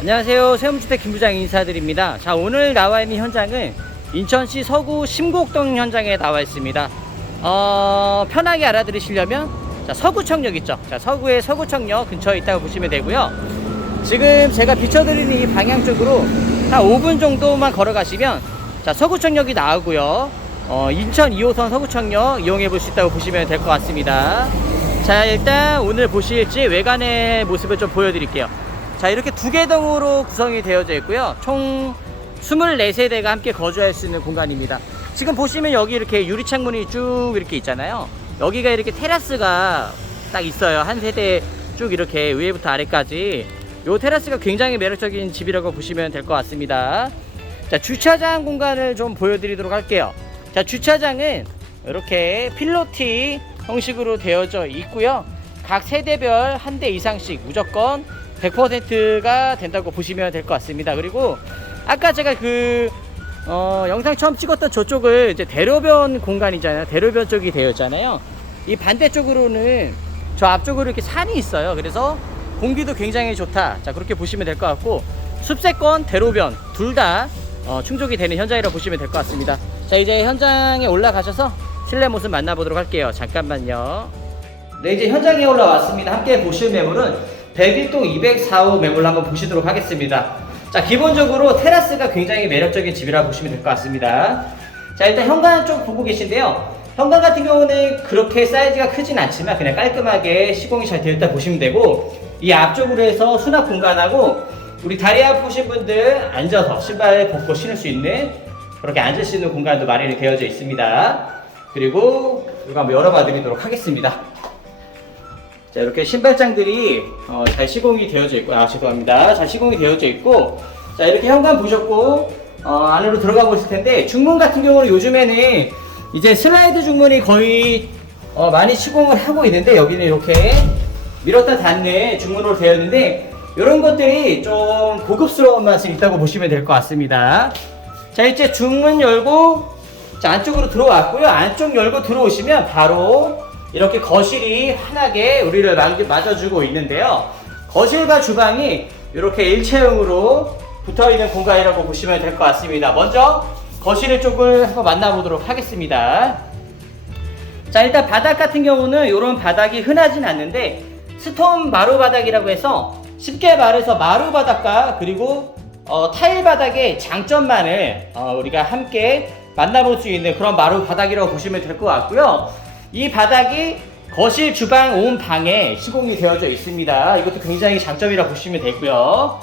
안녕하세요. 세움주택 김부장 인사드립니다. 자, 오늘 나와 있는 현장은 인천시 서구 심곡동 현장에 나와 있습니다. 어, 편하게 알아들으시려면 자, 서구청역 있죠. 자, 서구의 서구청역 근처에 있다고 보시면 되고요. 지금 제가 비춰드리는 이 방향 쪽으로 한 5분 정도만 걸어가시면 자, 서구청역이 나오고요. 어, 인천 2호선 서구청역 이용해 볼 수 있다고 보시면 될 것 같습니다. 자, 일단 오늘 보실 지 외관의 모습을 좀 보여드릴게요. 자, 이렇게 두 개 동으로 구성이 되어져 있고요. 총 24세대가 함께 거주할 수 있는 공간입니다. 지금 보시면 여기 이렇게 유리 창문이 쭉 이렇게 있잖아요. 여기가 이렇게 테라스가 딱 있어요. 한 세대 쭉 이렇게 위에부터 아래까지. 요 테라스가 굉장히 매력적인 집이라고 보시면 될 것 같습니다. 자, 주차장 공간을 좀 보여드리도록 할게요. 자, 주차장은 이렇게 필로티 형식으로 되어져 있고요. 각 세대별 한 대 이상씩 무조건 100%가 된다고 보시면 될 것 같습니다. 그리고 아까 제가 그 어, 영상 처음 찍었던 저쪽을 이제 대로변 공간이잖아요. 대로변 쪽이 되어 있잖아요. 이 반대쪽으로는 저 앞쪽으로 이렇게 산이 있어요. 그래서 공기도 굉장히 좋다. 자, 그렇게 보시면 될 것 같고 숲세권, 대로변 둘다 어, 충족이 되는 현장이라고 보시면 될 것 같습니다. 자, 이제 현장에 올라가셔서 실내 모습 만나보도록 할게요. 잠깐만요. 네, 이제 현장에 올라왔습니다. 함께 보실 매물은 101동 204호 매물로 한번 보시도록 하겠습니다. 자, 기본적으로 테라스가 굉장히 매력적인 집이라 보시면 될 것 같습니다. 자, 일단 현관 쪽 보고 계신데요. 현관 같은 경우는 그렇게 사이즈가 크진 않지만 그냥 깔끔하게 시공이 잘 되어 있다 보시면 되고 이 앞쪽으로 해서 수납 공간하고 우리 다리 아프신 분들 앉아서 신발 벗고 신을 수 있는 그렇게 앉을 수 있는 공간도 마련이 되어져 있습니다. 그리고 이거 한번 열어봐 드리도록 하겠습니다. 자 이렇게 신발장들이 어, 잘 시공이 되어져 있고 아 죄송합니다. 잘 시공이 되어져 있고 자 이렇게 현관 보셨고 어, 안으로 들어가 보실 텐데 중문 같은 경우는 요즘에는 이제 슬라이드 중문이 거의 어, 많이 시공을 하고 있는데 여기는 이렇게 밀었다 닫는 중문으로 되어 있는데 이런 것들이 좀 고급스러운 맛이 있다고 보시면 될 것 같습니다. 자 이제 중문 열고 자 안쪽으로 들어왔고요. 안쪽 열고 들어오시면 바로 이렇게 거실이 환하게 우리를 막- 맞아주고 있는데요. 거실과 주방이 이렇게 일체형으로 붙어 있는 공간이라고 보시면 될 것 같습니다. 먼저 거실 쪽을 한번 만나보도록 하겠습니다. 자, 일단 바닥 같은 경우는 이런 바닥이 흔하진 않는데 스톤 마루 바닥이라고 해서 쉽게 말해서 마루 바닥과 그리고 어, 타일 바닥의 장점만을 어, 우리가 함께 만나볼 수 있는 그런 마루 바닥이라고 보시면 될 것 같고요. 이 바닥이 거실, 주방, 온 방에 시공이 되어져 있습니다. 이것도 굉장히 장점이라 보시면 되고요.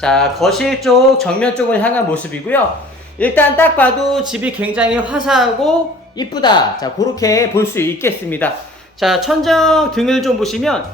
자, 거실 쪽, 정면 쪽을 향한 모습이고요. 일단 딱 봐도 집이 굉장히 화사하고 이쁘다. 자, 그렇게 볼 수 있겠습니다. 자, 천정 등을 좀 보시면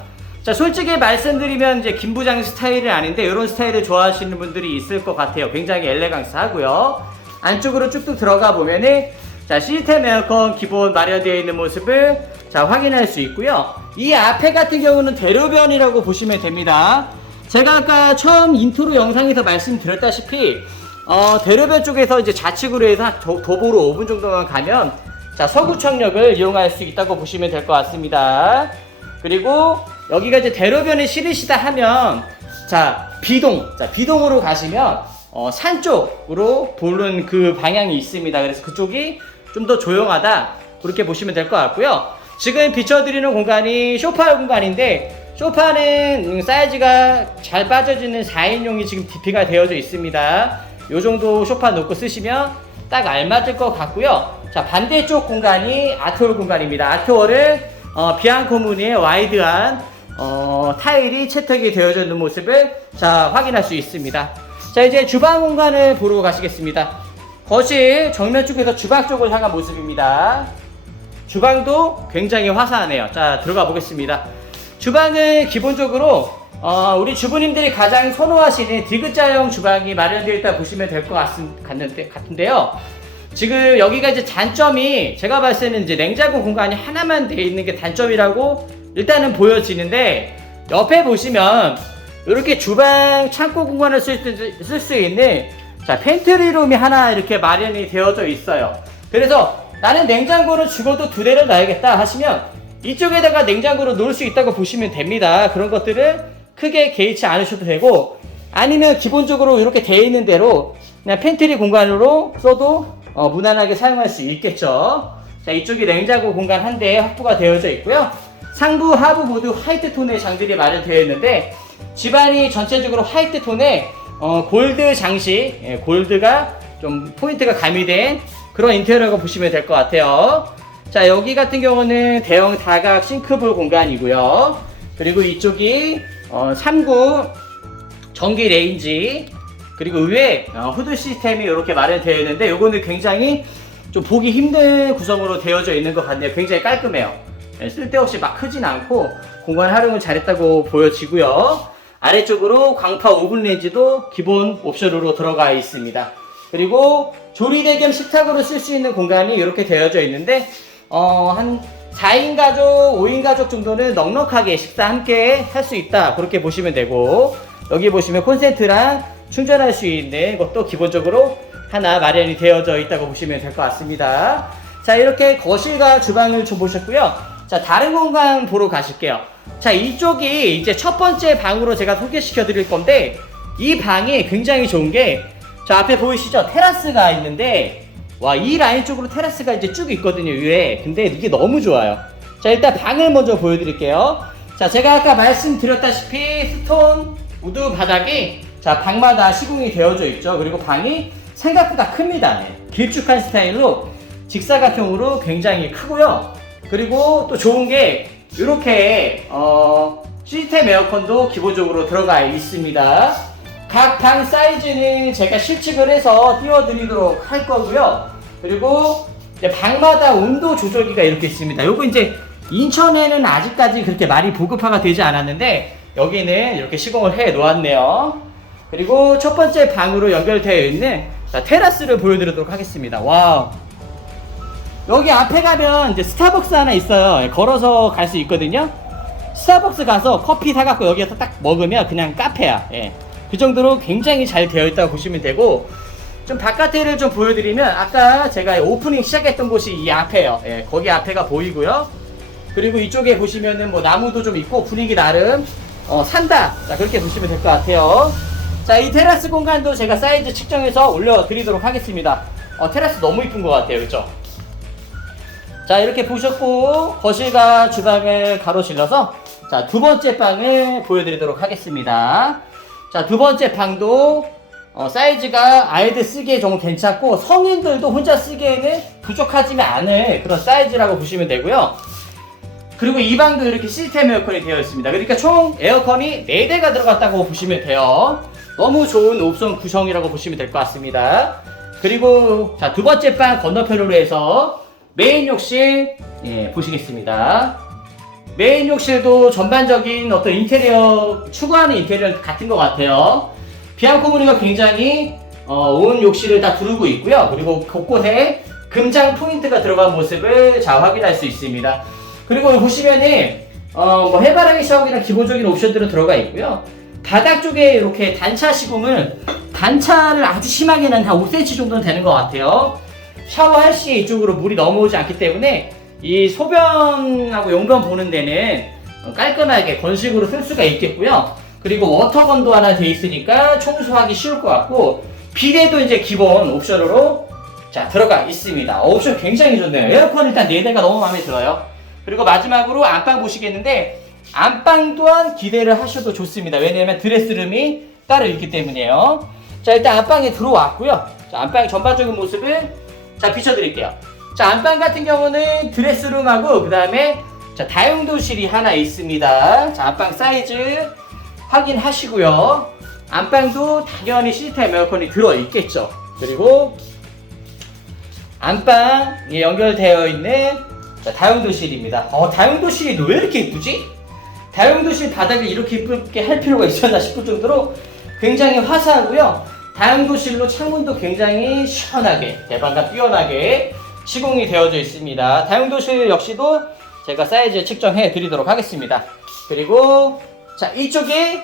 자, 솔직히 말씀드리면 이제 김 부장 스타일은 아닌데 이런 스타일을 좋아하시는 분들이 있을 것 같아요. 굉장히 엘레강스하고요. 안쪽으로 쭉쭉 들어가 보면은 자, 시스템 에어컨 기본 마련되어 있는 모습을 자, 확인할 수 있고요. 이 앞에 같은 경우는 대로변이라고 보시면 됩니다. 제가 아까 처음 인트로 영상에서 말씀드렸다시피 어, 대로변 쪽에서 이제 좌측으로 해서 도, 도보로 5분 정도만 가면 자, 서구청역을 이용할 수 있다고 보시면 될 것 같습니다. 그리고 여기가 이제 대로변에 실으시다 하면 자, 비동. 자, 비동으로 가시면 어, 산 쪽으로 보는 그 방향이 있습니다. 그래서 그쪽이 좀 더 조용하다. 그렇게 보시면 될 것 같고요. 지금 비춰드리는 공간이 소파 공간인데 소파는 음, 사이즈가 잘 빠져지는 4인용이 지금 DP가 되어져 있습니다. 요 정도 소파 놓고 쓰시면 딱 알맞을 것 같고요. 자, 반대쪽 공간이 아트홀 공간입니다. 아트홀을 어, 비앙코 무늬의 와이드한 어, 타일이 채택이 되어져 있는 모습을 자, 확인할 수 있습니다. 자, 이제 주방 공간을 보러 가시겠습니다. 거실 정면 쪽에서 주방 쪽을 향한 모습입니다. 주방도 굉장히 화사하네요. 자, 들어가 보겠습니다. 주방은 기본적으로 어, 우리 주부님들이 가장 선호하시는 디귿자형 주방이 마련되어 있다 보시면 될 것 같은데요. 지금 여기가 이제 단점이 제가 봤을 때는 이제 냉장고 공간이 하나만 되어 있는 게 단점이라고 일단은 보여지는데 옆에 보시면 이렇게 주방 창고 공간을 쓸 수 있는 자 팬트리룸이 하나 이렇게 마련이 되어져 있어요. 그래서 나는 냉장고를 죽어도 두 대를 놔야겠다 하시면 이쪽에다가 냉장고를 놓을 수 있다고 보시면 됩니다. 그런 것들을 크게 개의치 않으셔도 되고 아니면 기본적으로 이렇게 되어 있는 대로 그냥 팬트리 공간으로 써도 어, 무난하게 사용할 수 있겠죠. 자, 이쪽이 냉장고 공간 한 대 확보가 되어져 있고요. 상부, 하부 모두 화이트 톤의 장들이 마련되어 있는데 집안이 전체적으로 화이트 톤에 어, 골드 장식, 예, 골드가 좀 포인트가 가미된 그런 인테리어라고 보시면 될 것 같아요. 자, 여기 같은 경우는 대형 다각 싱크볼 공간이고요. 그리고 이쪽이 어, 3구 전기 레인지 그리고 위에 어, 후드 시스템이 이렇게 마련되어 있는데 이거는 굉장히 좀 보기 힘든 구성으로 되어져 있는 것 같네요. 굉장히 깔끔해요. 예, 쓸데없이 막 크진 않고 공간 활용을 잘했다고 보여지고요. 아래쪽으로 광파 오븐 레인지도 기본 옵션으로 들어가 있습니다. 그리고 조리대 겸 식탁으로 쓸 수 있는 공간이 이렇게 되어져 있는데 어, 한 4인 가족, 5인 가족 정도는 넉넉하게 식사 함께 할 수 있다. 그렇게 보시면 되고 여기 보시면 콘센트랑 충전할 수 있는 것도 기본적으로 하나 마련이 되어져 있다고 보시면 될 것 같습니다. 자, 이렇게 거실과 주방을 좀 보셨고요. 자, 다른 공간 보러 가실게요. 자, 이쪽이 이제 첫 번째 방으로 제가 소개시켜 드릴 건데 이 방이 굉장히 좋은 게저 앞에 보이시죠? 테라스가 있는데 와, 이 라인 쪽으로 테라스가 이제 쭉 있거든요, 위에. 근데 이게 너무 좋아요. 자, 일단 방을 먼저 보여드릴게요. 자, 제가 아까 말씀드렸다시피 스톤 우드 바닥이 자, 방마다 시공이 되어져 있죠. 그리고 방이 생각보다 큽니다. 네. 길쭉한 스타일로 직사각형으로 굉장히 크고요. 그리고 또 좋은 게 이렇게 어, 시스템 에어컨도 기본적으로 들어가 있습니다. 각 방 사이즈는 제가 실측을 해서 띄워드리도록 할 거고요. 그리고 방마다 온도 조절기가 이렇게 있습니다. 요거 이제 인천에는 아직까지 그렇게 많이 보급화가 되지 않았는데 여기는 이렇게 시공을 해 놓았네요. 그리고 첫 번째 방으로 연결되어 있는 자, 테라스를 보여드리도록 하겠습니다. 와우. 여기 앞에 가면 이제 스타벅스 하나 있어요. 예, 걸어서 갈 수 있거든요. 스타벅스 가서 커피 사갖고 여기에서 딱 먹으면 그냥 카페야. 예. 그 정도로 굉장히 잘 되어 있다고 보시면 되고, 좀 바깥에를 좀 보여드리면, 아까 제가 오프닝 시작했던 곳이 이 앞에요. 예, 거기 앞에가 보이고요. 그리고 이쪽에 보시면은 뭐 나무도 좀 있고, 분위기 나름, 어, 산다. 자, 그렇게 보시면 될 것 같아요. 자, 이 테라스 공간도 제가 사이즈 측정해서 올려드리도록 하겠습니다. 어, 테라스 너무 이쁜 것 같아요. 그죠? 자 이렇게 보셨고 거실과 주방을 가로질러서 자 두 번째 방을 보여드리도록 하겠습니다. 자 두 번째 방도 어, 사이즈가 아이들 쓰기에 정도 괜찮고 성인들도 혼자 쓰기에는 부족하지는 않을 그런 사이즈라고 보시면 되고요. 그리고 이 방도 이렇게 시스템 에어컨이 되어 있습니다. 그러니까 총 에어컨이 4대가 들어갔다고 보시면 돼요. 너무 좋은 옵션 구성이라고 보시면 될 것 같습니다. 그리고 자 두 번째 방 건너편으로 해서 메인 욕실 예, 보시겠습니다. 메인 욕실도 전반적인 어떤 인테리어 추구하는 인테리어 같은 것 같아요. 비앙코무니가 굉장히 어, 온 욕실을 다 두르고 있고요. 그리고 곳곳에 금장 포인트가 들어간 모습을 잘 확인할 수 있습니다. 그리고 보시면은 어, 뭐 해바라기 샤워기나 기본적인 옵션들은 들어가 있고요. 바닥 쪽에 이렇게 단차 시공은 단차를 아주 심하게는 한 5cm 정도는 되는 것 같아요. 샤워할 시에 이쪽으로 물이 넘어오지 않기 때문에 이 소변하고 용변 보는 데는 깔끔하게 건식으로 쓸 수가 있겠고요. 그리고 워터건도 하나 돼 있으니까 청소하기 쉬울 것 같고 비데도 이제 기본 옵션으로 자 들어가 있습니다. 어, 옵션 굉장히 좋네요. 에어컨 일단 4대가 너무 마음에 들어요. 그리고 마지막으로 안방 보시겠는데 안방 또한 기대를 하셔도 좋습니다. 왜냐하면 드레스룸이 따로 있기 때문에요. 자 일단 안방에 들어왔고요. 자 안방 전반적인 모습을 자 비춰드릴게요. 자 안방 같은 경우는 드레스룸하고 그 다음에 자 다용도실이 하나 있습니다. 자 안방 사이즈 확인하시고요. 안방도 당연히 시스템 에어컨이 들어 있겠죠. 그리고 안방에 연결되어 있는 자, 다용도실입니다. 어 다용도실이 왜 이렇게 이쁘지? 다용도실 바닥을 이렇게 이쁘게 할 필요가 있었나 싶을 정도로 굉장히 화사하고요. 다용도실로 창문도 굉장히 시원하게 대방감 뛰어나게 시공이 되어져 있습니다. 다용도실 역시도 제가 사이즈 측정해 드리도록 하겠습니다. 그리고 자 이쪽이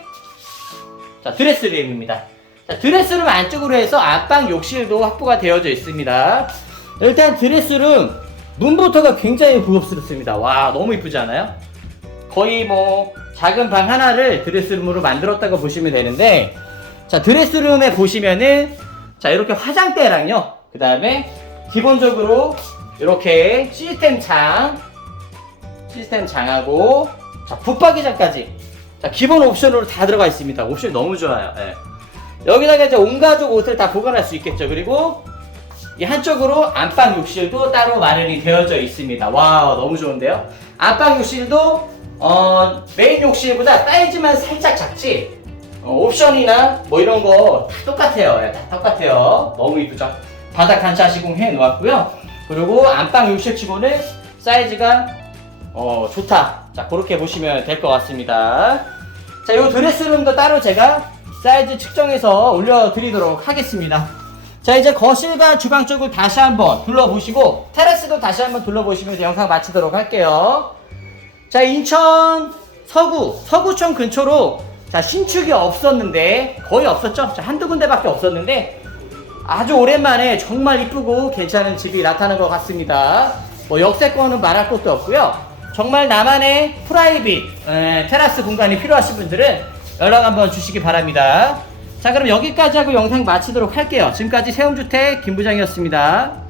자 드레스룸입니다. 자 드레스룸 안쪽으로 해서 안방 욕실도 확보가 되어져 있습니다. 일단 드레스룸 문부터가 굉장히 고급스럽습니다. 와 너무 이쁘지 않아요? 거의 뭐 작은 방 하나를 드레스룸으로 만들었다고 보시면 되는데 자, 드레스룸에 보시면은 자, 이렇게 화장대랑요. 그 다음에 기본적으로 이렇게 시스템 창, 시스템 장하고 자, 붙박이장까지 자, 기본 옵션으로 다 들어가 있습니다. 옵션이 너무 좋아요. 예. 여기다가 이제 온 가족 옷을 다 보관할 수 있겠죠. 그리고 이 한쪽으로 안방 욕실도 따로 마련이 되어져 있습니다. 와 너무 좋은데요. 안방 욕실도 어, 메인 욕실보다 사이즈만 살짝 작지. 어, 옵션이나 뭐 이런 거 다 똑같아요. 예, 다 똑같아요. 너무 이쁘죠. 바닥 단차 시공 해 놓았고요. 그리고 안방 욕실치고는 사이즈가 어, 좋다. 자, 그렇게 보시면 될 것 같습니다. 자, 요 드레스룸도 따로 제가 사이즈 측정해서 올려드리도록 하겠습니다. 자, 이제 거실과 주방 쪽을 다시 한번 둘러보시고, 테라스도 다시 한번 둘러보시면서 영상 마치도록 할게요. 자, 인천 서구, 서구청 근처로, 자, 신축이 없었는데, 거의 없었죠? 자, 한두 군데밖에 없었는데, 아주 오랜만에 정말 이쁘고 괜찮은 집이 나타난 것 같습니다. 뭐 역세권은 말할 것도 없고요. 정말 나만의 프라이빗 에, 테라스 공간이 필요하신 분들은 연락 한번 주시기 바랍니다. 자 그럼 여기까지 하고 영상 마치도록 할게요. 지금까지 세움주택 김부장이었습니다.